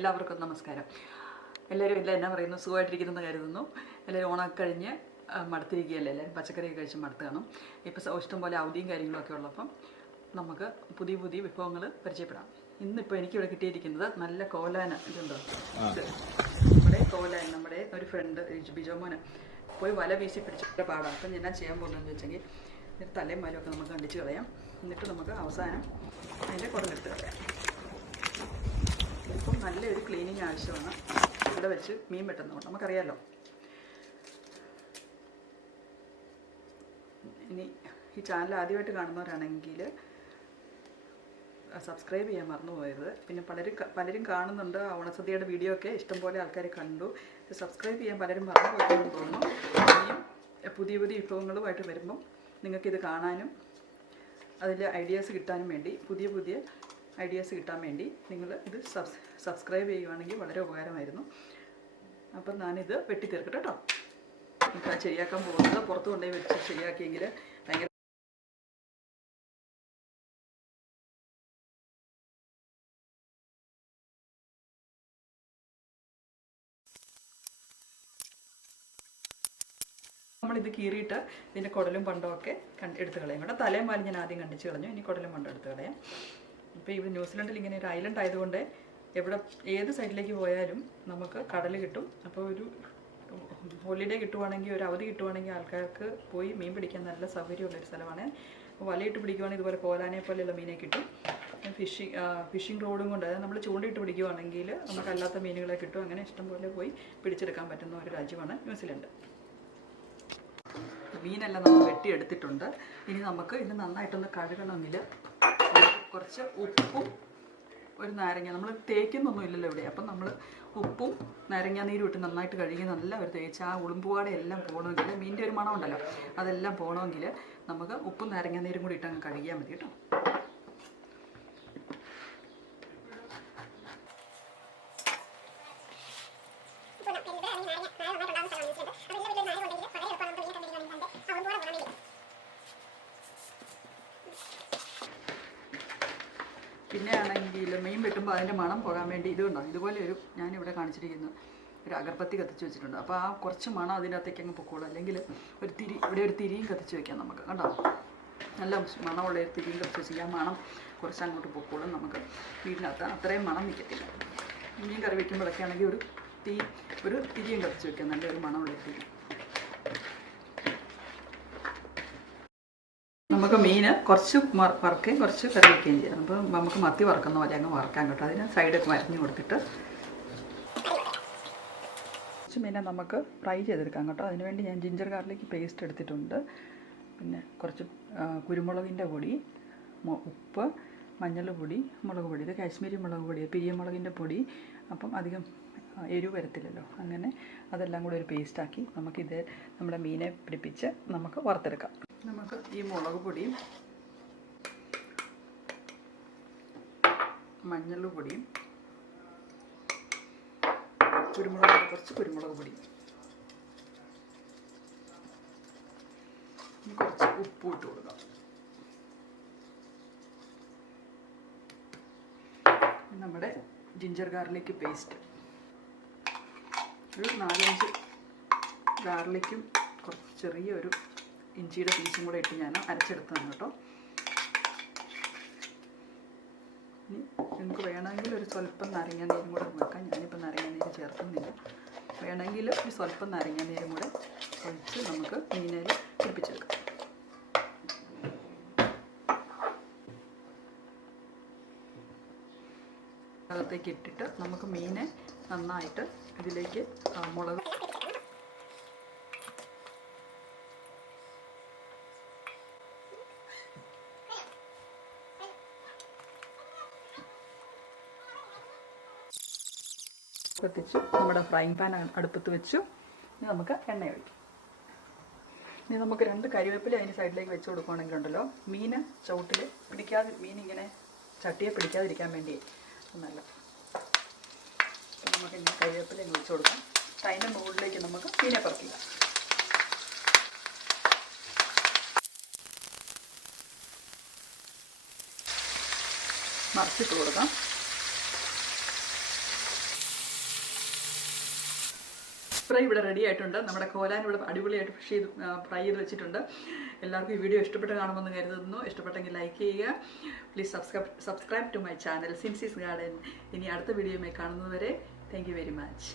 എല്ലാവർക്കും നമസ്കാരം. എല്ലാവരും എന്നാ പറയുന്നു, സുഖമായിട്ടിരിക്കുന്നെന്ന് കരുതുന്നു. എല്ലാവരും ഓണമൊക്കെ കഴിഞ്ഞ് മടുത്തിരിക്കുകയല്ലേ, എല്ലാവരും പച്ചക്കറിയൊക്കെ കഴിച്ച് മടുത്ത് കാണും. ഇപ്പോൾ ഇഷ്ടംപോലെ അവധിയും കാര്യങ്ങളൊക്കെ ഉള്ളപ്പം നമുക്ക് പുതിയ പുതിയ വിഭവങ്ങൾ പരിചയപ്പെടാം. ഇന്നിപ്പോൾ എനിക്കിവിടെ കിട്ടിയിരിക്കുന്നത് നല്ല കോലാന. ഇതുണ്ടോ, നമ്മുടെ കോലാൻ, നമ്മുടെ ഒരു ഫ്രണ്ട് ബിജോമോന് പോയി വല വീശി പിടിച്ചിട്ട് പാടാം. അപ്പം ഞാൻ ചെയ്യാൻ പോകുന്നതെന്ന് വെച്ചെങ്കിൽ ഇതിൻ്റെ തലയും മലയൊക്കെ നമുക്ക് കണ്ടിച്ച് കളയാം. എന്നിട്ട് നമുക്ക് അവസാനം അതിൻ്റെ കുടലെടുത്ത് കളയാം. ഇപ്പം നല്ലൊരു ക്ലീനിങ് ആവശ്യമാണ്. ഇവിടെ വെച്ച് മീൻ വെട്ടുന്നതുകൊണ്ട് നമുക്കറിയാമല്ലോ. ഇനി ഈ ചാനൽ ആദ്യമായിട്ട് കാണുന്നവരാണെങ്കിൽ സബ്സ്ക്രൈബ് ചെയ്യാൻ മറന്നു പോയത്. പിന്നെ പലരും കാണുന്നുണ്ട്. ഓണസദ്യയുടെ വീഡിയോ ഒക്കെ ഇഷ്ടംപോലെ ആൾക്കാർ കണ്ടു. സബ്സ്ക്രൈബ് ചെയ്യാൻ പലരും മറന്നു പോയെന്ന് തോന്നുന്നു. ഇനിയും പുതിയ പുതിയ വിഭവങ്ങളുമായിട്ട് വരുമ്പം നിങ്ങൾക്കിത് കാണാനും അതിൽ ഐഡിയാസ് കിട്ടാനും വേണ്ടി, പുതിയ പുതിയ ഐഡിയാസ് കിട്ടാൻ വേണ്ടി നിങ്ങൾ ഇത് സബ്സ്ക്രൈബ് ചെയ്യുകയാണെങ്കിൽ വളരെ ഉപകാരമായിരുന്നു. അപ്പം ഞാനിത് വെട്ടി തീർക്കട്ടെ കേട്ടോ. എനിക്ക് ശരിയാക്കാൻ പോകുന്നത് പുറത്ത് കൊണ്ടുപോയി വെച്ച് ശരിയാക്കിയെങ്കിൽ ഭയങ്കര നമ്മളിത് കീറിയിട്ട് ഇതിൻ്റെ കുടലും പണ്ടമൊക്കെ എടുത്ത് കളയാം കേട്ടോ. തലയും പാലും ഞാൻ ആദ്യം കണ്ടിച്ച് കളഞ്ഞു. ഇനി കുടലും പണ്ടം എടുത്ത് കളയാം. ഇപ്പോൾ ഇവിടെ ന്യൂസിലൻഡിൽ ഇങ്ങനെ ഒരു ഐലൻഡ് ആയതുകൊണ്ട് ഏത് സൈഡിലേക്ക് പോയാലും നമുക്ക് കടൽ കിട്ടും. അപ്പോൾ ഒരു ഹോളിഡേ കിട്ടുവാണെങ്കിൽ, ഒരു അവധി കിട്ടുവാണെങ്കിൽ ആൾക്കാർക്ക് പോയി മീൻ പിടിക്കാൻ നല്ല സൗകര്യമുള്ളൊരു സ്ഥലമാണ്. വലയിട്ട് പിടിക്കുവാണെങ്കിൽ ഇതുപോലെ കോലാനെ പോലെയുള്ള മീനെ കിട്ടും. ഫിഷിംഗ് റോഡും കൊണ്ട്, അതായത് നമ്മൾ ചൂണ്ടയിട്ട് പിടിക്കുവാണെങ്കിൽ നമുക്കല്ലാത്ത മീനുകളെ കിട്ടും. അങ്ങനെ ഇഷ്ടംപോലെ പോയി പിടിച്ചെടുക്കാൻ പറ്റുന്ന ഒരു രാജ്യമാണ് ന്യൂസിലൻഡ്. മീനെല്ലാം നമ്മൾ വെട്ടിയെടുത്തിട്ടുണ്ട്. ഇനി നമുക്ക് ഇത് നന്നായിട്ടൊന്ന് കഴുകണമെങ്കിൽ കുറച്ച് ഉപ്പും ഒരു നാരങ്ങ, നമ്മൾ തേക്കുന്നൊന്നും ഇല്ലല്ലോ ഇവിടെ. അപ്പം നമ്മൾ ഉപ്പും നാരങ്ങ നീരും ഇട്ട് നന്നായിട്ട് കഴുകി നല്ല ഒരു തേച്ച് ആ ഉളുമ്പുവാടെ എല്ലാം പോകണമെങ്കിൽ, മീനിൻ്റെ ഒരു മണം ഉണ്ടല്ലോ, അതെല്ലാം പോകണമെങ്കിൽ നമുക്ക് ഉപ്പും നാരങ്ങ നീരും കൂടി ഇട്ടങ്ങ് കഴുകിയാൽ മതി കേട്ടോ. പിന്നെ ആണെങ്കിൽ മീൻ വെട്ടുമ്പോൾ അതിൻ്റെ മണം പോകാൻ വേണ്ടി ഇത് കണ്ടോ, ഇതുപോലെ ഞാനിവിടെ കാണിച്ചിരിക്കുന്ന ഒരു അഗർബത്തി കത്തിച്ച് വെച്ചിട്ടുണ്ട്. അപ്പോൾ ആ കുറച്ച് മണം അതിനകത്തേക്ക് അങ്ങ് പൊക്കോളൂ. അല്ലെങ്കിൽ ഇവിടെ ഒരു തിരിയും കത്തിച്ച് വെക്കാം നമുക്ക്. കണ്ടോ, നല്ല മണമുള്ള ഒരു തിരിയും കത്തിച്ച് വെച്ചാൽ ആ മണം കുറച്ച് അങ്ങോട്ട് പൊക്കോളും. നമുക്ക് വീടിനകത്ത് അത്രയും മണം നിൽക്കത്തില്ല. മീൻ കറി വയ്ക്കുമ്പോഴൊക്കെ ആണെങ്കിൽ ഒരു തിരിയും കത്തിച്ച് വെക്കാം, നല്ലൊരു മണമുള്ള തിരി. നമുക്ക് മീൻ കുറച്ച് വറുക്കുകയും കുറച്ച് കറി വയ്ക്കുകയും ചെയ്യാം. അപ്പോൾ നമുക്ക് മത്തി വറുക്കുന്ന പോലെ അങ്ങ് വറുക്കാൻ കേട്ടോ. അതിന് സൈഡൊക്കെ വരഞ്ഞ് കൊടുത്തിട്ട് കുറച്ച് മീനെ നമുക്ക് ഫ്രൈ ചെയ്തെടുക്കാം കേട്ടോ. അതിനുവേണ്ടി ഞാൻ ജിഞ്ചർ ഗാർലിക് പേസ്റ്റ് എടുത്തിട്ടുണ്ട്. പിന്നെ കുറച്ച് കുരുമുളകിൻ്റെ പൊടി, ഉപ്പ്, മഞ്ഞൾപ്പൊടി, മുളക് പൊടി. ഇത് കാശ്മീരി മുളക് പൊടി, പിരിയമുളകിൻ്റെ പൊടി. അപ്പം അധികം എരിവ് വരത്തില്ലല്ലോ. അങ്ങനെ അതെല്ലാം കൂടി ഒരു പേസ്റ്റാക്കി നമുക്കിത് നമ്മുടെ മീനെ പിടിപ്പിച്ച് നമുക്ക് വറുത്തെടുക്കാം. നമുക്ക് ഈ മുളക് പൊടിയും മഞ്ഞൾ പൊടിയും കുറച്ച് കുരുമുളക് പൊടിയും കുറച്ച് ഉപ്പും ഇട്ട് കൊടുക്കാം. നമ്മുടെ ജിഞ്ചർ ഗാർലിക് പേസ്റ്റ്, ഒരു 4-5 ഗാർലിക്കും കുറച്ച് ചെറിയൊരു ഇഞ്ചിയുടെ പീസും കൂടെ ഇട്ട് ഞാൻ അരച്ചെടുത്തതാണ് കേട്ടോ. ഇനി നിങ്ങൾക്ക് വേണമെങ്കിൽ ഒരു സ്വല്പം നാരങ്ങാനീരും കൂടെ വെക്കാം. ഞാനിപ്പോൾ നാരങ്ങാനീര് ചേർക്കുന്നില്ല. വേണമെങ്കിൽ ഒരു സ്വല്പം നാരങ്ങാനീരും കൂടെ ഒഴിച്ച് നമുക്ക് മീനിൽ പിടിപ്പിച്ചെടുക്കാം. അകത്തേക്ക് ഇട്ടിട്ട് നമുക്ക് മീനെ നന്നായിട്ട് ഇതിലേക്ക് മുളക് കത്തിച്ച് നമ്മുടെ ഫ്രൈങ് പാൻ അടുപ്പത്ത് വെച്ചു. ഇനി നമുക്ക് എണ്ണ ഒഴിക്കും. ഇനി നമുക്ക് 2 കരിവേപ്പില അതിന് സൈഡിലേക്ക് വെച്ച് കൊടുക്കുകയാണെങ്കിലുണ്ടല്ലോ, മീൻ ചവിട്ടിൽ മീനിങ്ങനെ ചട്ടിയെ പിടിക്കാതിരിക്കാൻ വേണ്ടി നല്ല. അപ്പം നമുക്ക് ഇങ്ങനെ കരിവേപ്പില വെച്ച് കൊടുക്കാം. അതിൻ്റെ മുകളിലേക്ക് നമുക്ക് മീനെ പറക്കില്ല. മറിച്ചിട്ട് കൊടുക്കാം. ഫ്രൈ ഇവിടെ റെഡി ആയിട്ടുണ്ട്. നമ്മുടെ കോലാൻ ഇവിടെ അടിപൊളിയായിട്ട് ഫ്രൈ ചെയ്ത് വെച്ചിട്ടുണ്ട്. എല്ലാവർക്കും ഈ വീഡിയോ ഇഷ്ടപ്പെട്ട് കാണുമെന്ന് കരുതുന്നു. ഇഷ്ടപ്പെട്ടെങ്കിൽ ലൈക്ക് ചെയ്യുക. Please subscribe to my channel Sincy's garden. ഇനി അടുത്ത വീഡിയോയുമായി കാണുന്നതുവരെ താങ്ക് യു വെരി മച്ച്.